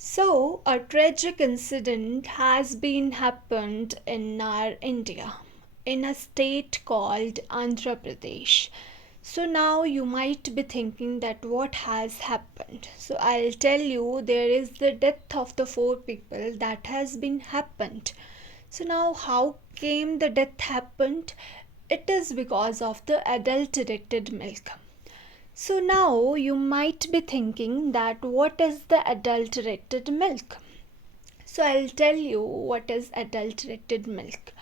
So, a tragic incident has been happened in our India, in a state called Andhra Pradesh. So now you might be thinking that what has happened. So I'll tell you there is the death of the four people that has been happened. So now how came the death happened? It is because of the adulterated milk. So now you might be thinking that what is the adulterated milk? So I'll tell you what is adulterated milk.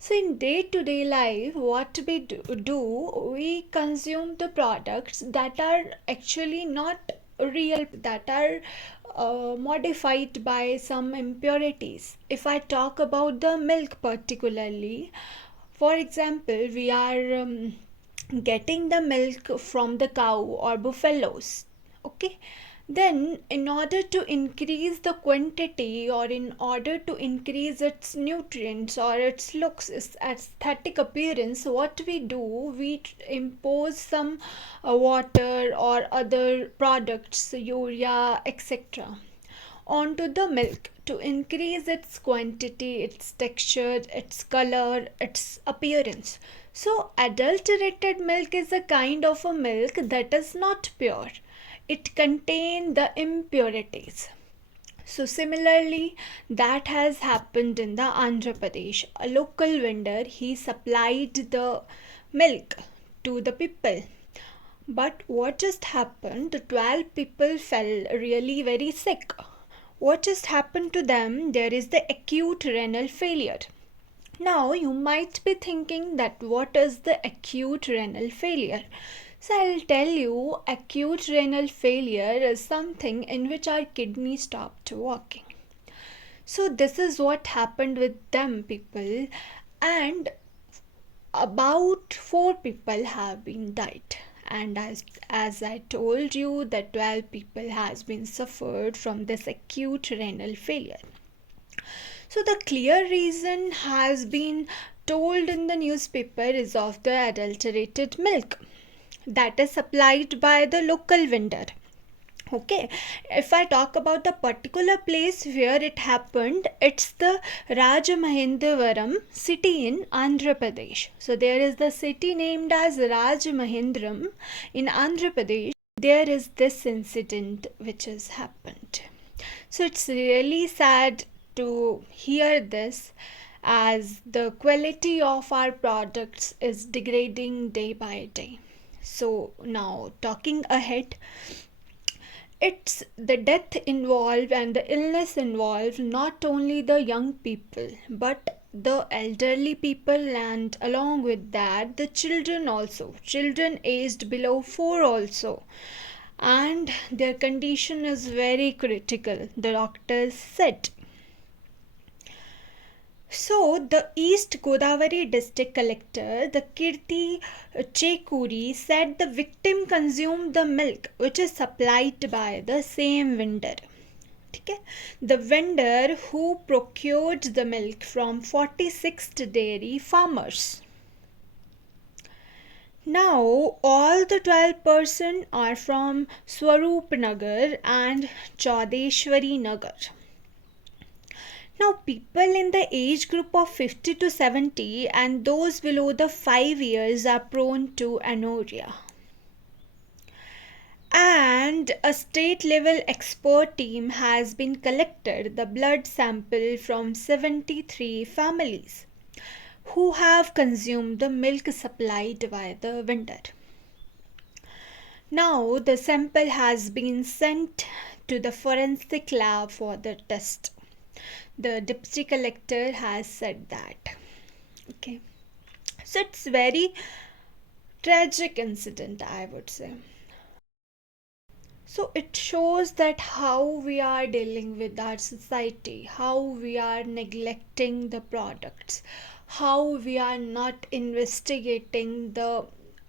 So in day-to-day life, what we do, we consume the products that are actually not real, that are modified by some impurities. If I talk about the milk particularly, for example, we are getting the milk from the cow or buffaloes. Okay, then in order to increase the quantity or in order to increase its nutrients or its looks, its aesthetic appearance, what we do, we impose some water or other products, urea, etc., onto the milk to increase its quantity, its texture, its color, its appearance. So, adulterated milk is a kind of a milk that is not pure. It contains the impurities. So similarly, that has happened in the Andhra Pradesh. A local vendor, he supplied the milk to the people. But what just happened? The 12 people fell really very sick. What just happened to them? There is the acute renal failure. Now you might be thinking that what is the acute renal failure? So I'll tell you, acute renal failure is something in which our kidney stopped working. So this is what happened with them people, and about 4 people have been died. And as I told you, that 12 people has been suffered from this acute renal failure. So the clear reason has been told in the newspaper is of the adulterated milk that is supplied by the local vendor. Okay, if I talk about the particular place where it happened, it's the Rajamahendravaram city in Andhra Pradesh. So there is the city named as Rajamahendram in Andhra Pradesh. There is this incident which has happened. So it's really sad to hear this, as the quality of our products is degrading day by day. So now talking ahead, it's the death involved and the illness involved not only the young people but the elderly people, and along with that the children also, children aged below 4 also, and their condition is very critical, the doctors said. So, the East Godavari district collector, the Kirti Chekuri, said the victim consumed the milk which is supplied by the same vendor. Okay? The vendor who procured the milk from 46 dairy farmers. Now, all the 12% are from Swaroop Nagar and Chaudeshwari Nagar. Now, people in the age group of 50 to 70 and those below the 5 years are prone to anorexia. And a state level expert team has been collected the blood sample from 73 families who have consumed the milk supplied by the vendor. Now, the sample has been sent to the forensic lab for the test. The deputy collector has said that. Okay, so it's very tragic incident, I would say. So it shows that how we are dealing with our society, how we are neglecting the products, how we are not investigating the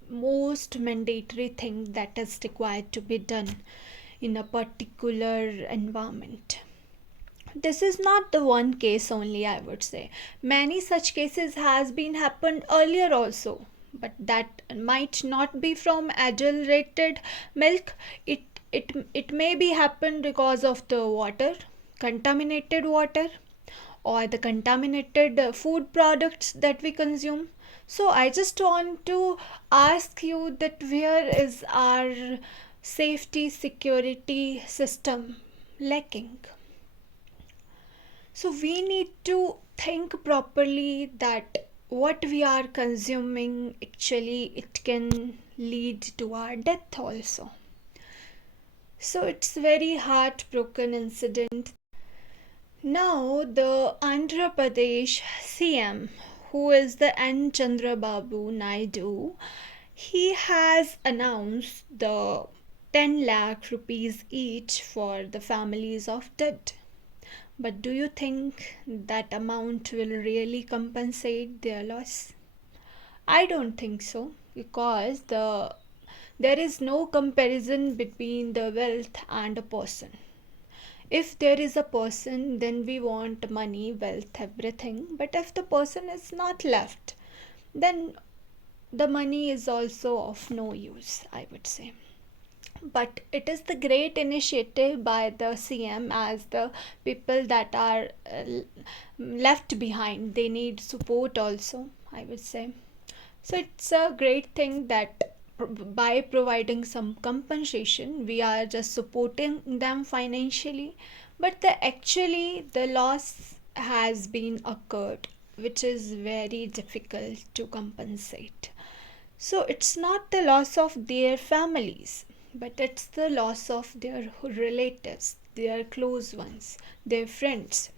most mandatory thing that is required to be done in a particular environment. This is not the one case only, I would say. Many such cases has been happened earlier also, but that might not be from adulterated milk. It It may be happen because of the water, contaminated water, or the contaminated food products that we consume. So I just want to ask you that where is our safety security system lacking? So we need to think properly that what we are consuming actually it can lead to our death also. So it's very heartbroken incident. Now the Andhra Pradesh CM, who is the N Chandrababu Naidu, he has announced the 10 lakh rupees each for the families of dead. But do you think that amount will really compensate their loss? I don't think so, because there is no comparison between the wealth and a person. If there is a person, then we want money, wealth, everything. But if the person is not left, then the money is also of no use, I would say. But it is the great initiative by the CM, as the people that are left behind, they need support also, I would say. So it's a great thing that by providing some compensation, we are just supporting them financially, but actually the loss has been occurred, which is very difficult to compensate. So it's not the loss of their families, but it's the loss of their relatives, their close ones, their friends.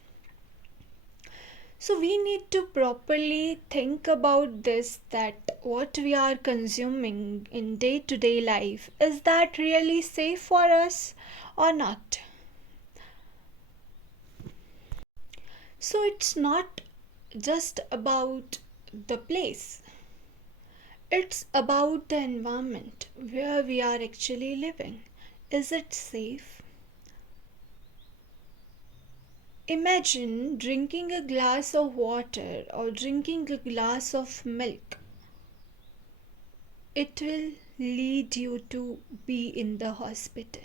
So we need to properly think about this, that what we are consuming in day to day life, is that really safe for us or not? So it's not just about the place, it's about the environment where we are actually living. Is it safe? Imagine drinking a glass of water or drinking a glass of milk. It will lead you to be in the hospital.